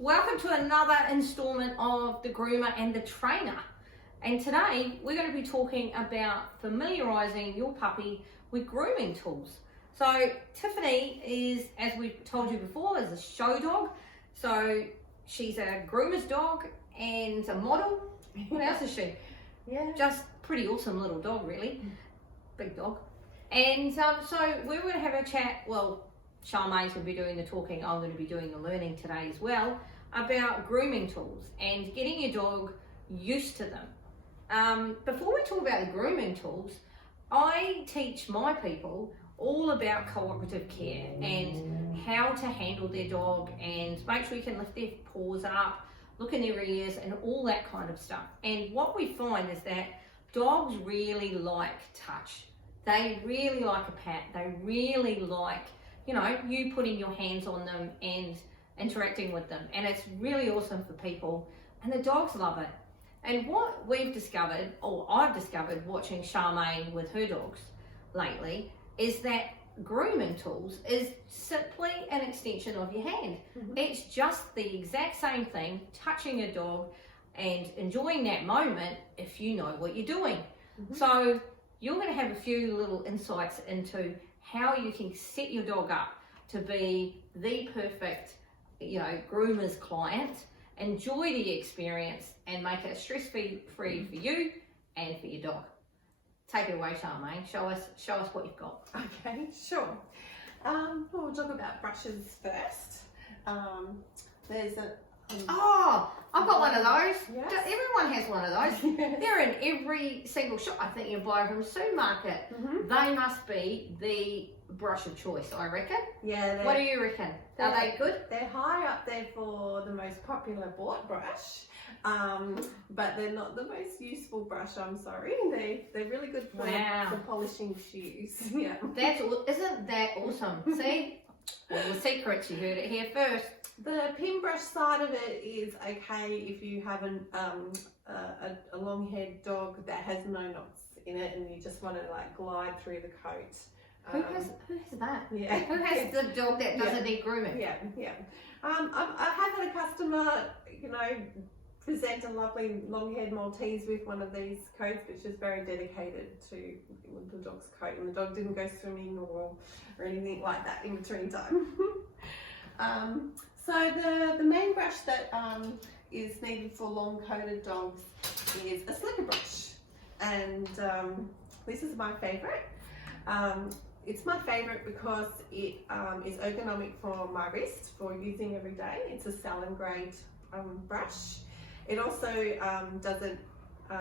Welcome to another installment of the Groomer and the Trainer. And today we're going to be talking about familiarising your puppy with grooming tools. So Tiffany is, as we've told you before, is a show dog. So she's a groomer's dog and a model. What else is she? Yeah. Just pretty awesome little dog, really. Big dog. And so we're going to have a chat. Well, Charmaine's going to be doing the talking. I'm going to be doing the learning today as well about grooming tools and getting your dog used to them. Before we talk about the grooming tools, I teach my people all about cooperative care and how to handle their dog and make sure you can lift their paws up, look in their ears and all that kind of stuff. And what we find is that dogs really like touch. They really like a pat. They really like, you putting your hands on them and interacting with them. And it's really awesome for people and the dogs love it. And what we've discovered, or I've discovered watching Charmaine with her dogs lately, is that grooming tools is simply an extension of your hand. It's just the exact same thing, touching a dog and enjoying that moment if you know what you're doing. So you're going to have a few little insights into how you can set your dog up to be the perfect, groomer's client, enjoy the experience and make it stress-free for you and for your dog. Take it away, Charmaine. Show us what you've got. Okay, sure. We'll talk about brushes first. There's a... I've got one of those. Yes. Everyone has one of those. Yes. They're in every single shop. I think you buy from a supermarket. They must be the brush of choice, I reckon. Yeah. What do you reckon? Are they good? They're high up there for the most popular bought brush, but they're not the most useful brush, I'm sorry. They're really good for polishing shoes. Yeah. Isn't that awesome? See? All the secrets, you heard it here first. The pin brush side of it is okay if you have a long-haired dog that has no knots in it and you just want to glide through the coat. Who has that? Yeah. Who has the dog that doesn't need grooming? Yeah. I've had a customer, present a lovely long-haired Maltese with one of these coats, which is very dedicated to the dog's coat, and the dog didn't go swimming or anything like that in between time. So the main brush that is needed for long-coated dogs is a slicker brush, and this is my favourite. It's my favourite because it is ergonomic for my wrist for using every day. It's a salon grade brush. It also doesn't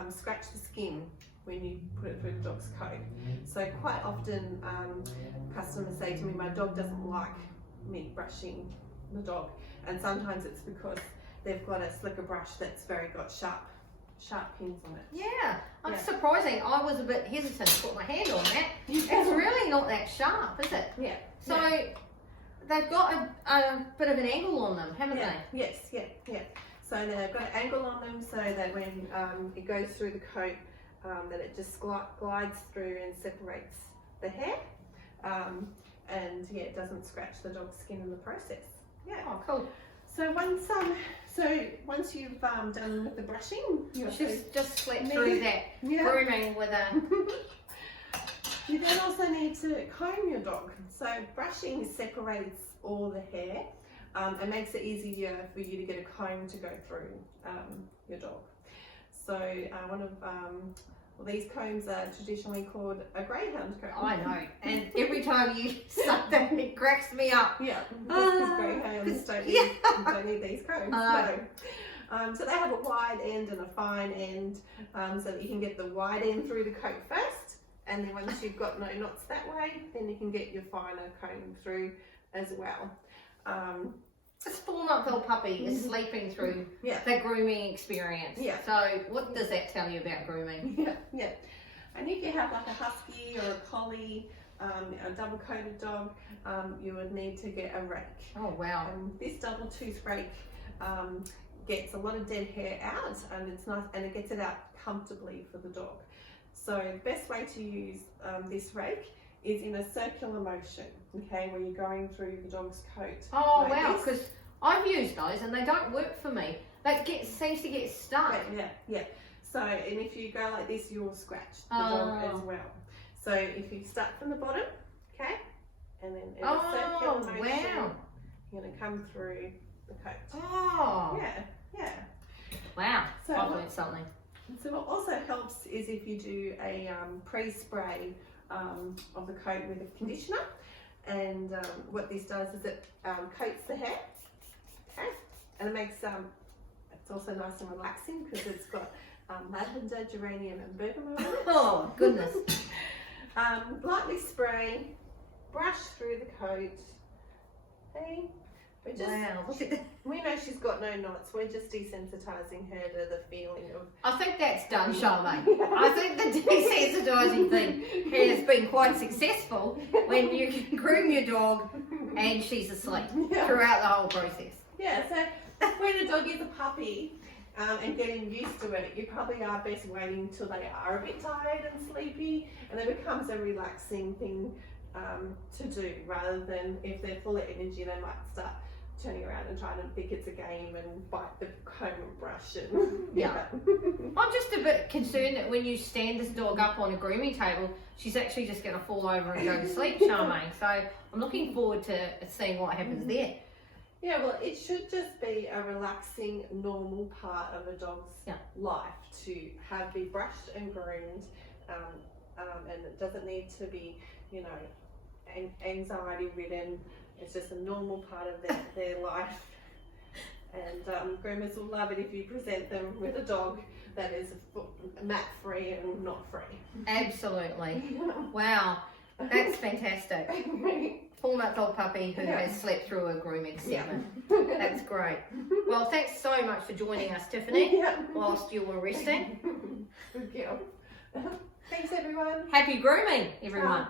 scratch the skin when you put it through the dog's coat. So quite often customers say to me, my dog doesn't like me brushing the dog. And sometimes it's because they've got a slicker brush that's got sharp pins on it. Yeah, it's surprising. I was a bit hesitant to put my hand on that. It's really not that sharp, is it? Yeah. So they've got a bit of an angle on them, haven't they? Yes, yeah. So they've got an angle on them so that when it goes through the coat, that it just glides through and separates the hair. And it doesn't scratch the dog's skin in the process. Yeah. Oh, cool. So once you've done with the brushing, you just slip through that grooming with a... You then also need to comb your dog. So brushing separates all the hair and makes it easier for you to get a comb to go through your dog. So one of these combs are traditionally called a greyhound comb. I know, and every time you say that, it cracks me up. Yeah, because greyhounds don't need these combs. No. So they have a wide end and a fine end, so that you can get the wide end through the coat first, and then once you've got no knots that way, then you can get your finer comb through as well. This 4-month-old puppy is sleeping through the grooming experience. Yeah. So what does that tell you about grooming? Yeah. And if you have like a husky or a collie, a double-coated dog, you would need to get a rake. Oh wow. This double tooth rake gets a lot of dead hair out, and it's nice, and it gets it out comfortably for the dog. So the best way to use this rake is in a circular motion, okay, where you're going through the dog's coat. Oh like wow, because I've used those and they don't work for me. Seems to get stuck. Yeah. So, and if you go like this, you'll scratch the dog as well. So if you start from the bottom, okay, and then in a circular motion, wow. you're going to come through the coat. Oh. Yeah. Wow, So I've learned something. So what also helps is if you do a pre-spray of the coat with a conditioner, and what this does is it coats the hair, okay, and it makes it's also nice and relaxing because it's got lavender, geranium, and bergamot. Oh goodness! Lightly spray, brush through the coat. Okay, Wow, look at that. we know she's got no knots. We're just desensitizing her to the feeling of. I think that's done, Charmaine. I think the desensitising thing has been quite successful when you can groom your dog and she's asleep throughout the whole process. Yeah, so when a dog is a puppy and getting used to it, you probably are best waiting till they are a bit tired and sleepy, and it becomes a relaxing thing to do, rather than if they're full of energy, they might start turning around and trying to think it's a game and bite the comb and brush and Yeah. I'm just a bit concerned that when you stand this dog up on a grooming table, she's actually just going to fall over and go to sleep, Charmaine. So I'm looking forward to seeing what happens there. Yeah, well, it should just be a relaxing, normal part of a dog's life to be brushed and groomed, and it doesn't need to be, anxiety ridden. It's just a normal part of their life. And groomers will love it if you present them with a dog that is mat free and not free. Absolutely. Wow, that's fantastic. 4-month-old puppy who has slept through a grooming session. That's great. Well, thanks so much for joining us, Tiffany, whilst you were resting. Good girl. Thanks, everyone. Happy grooming, everyone.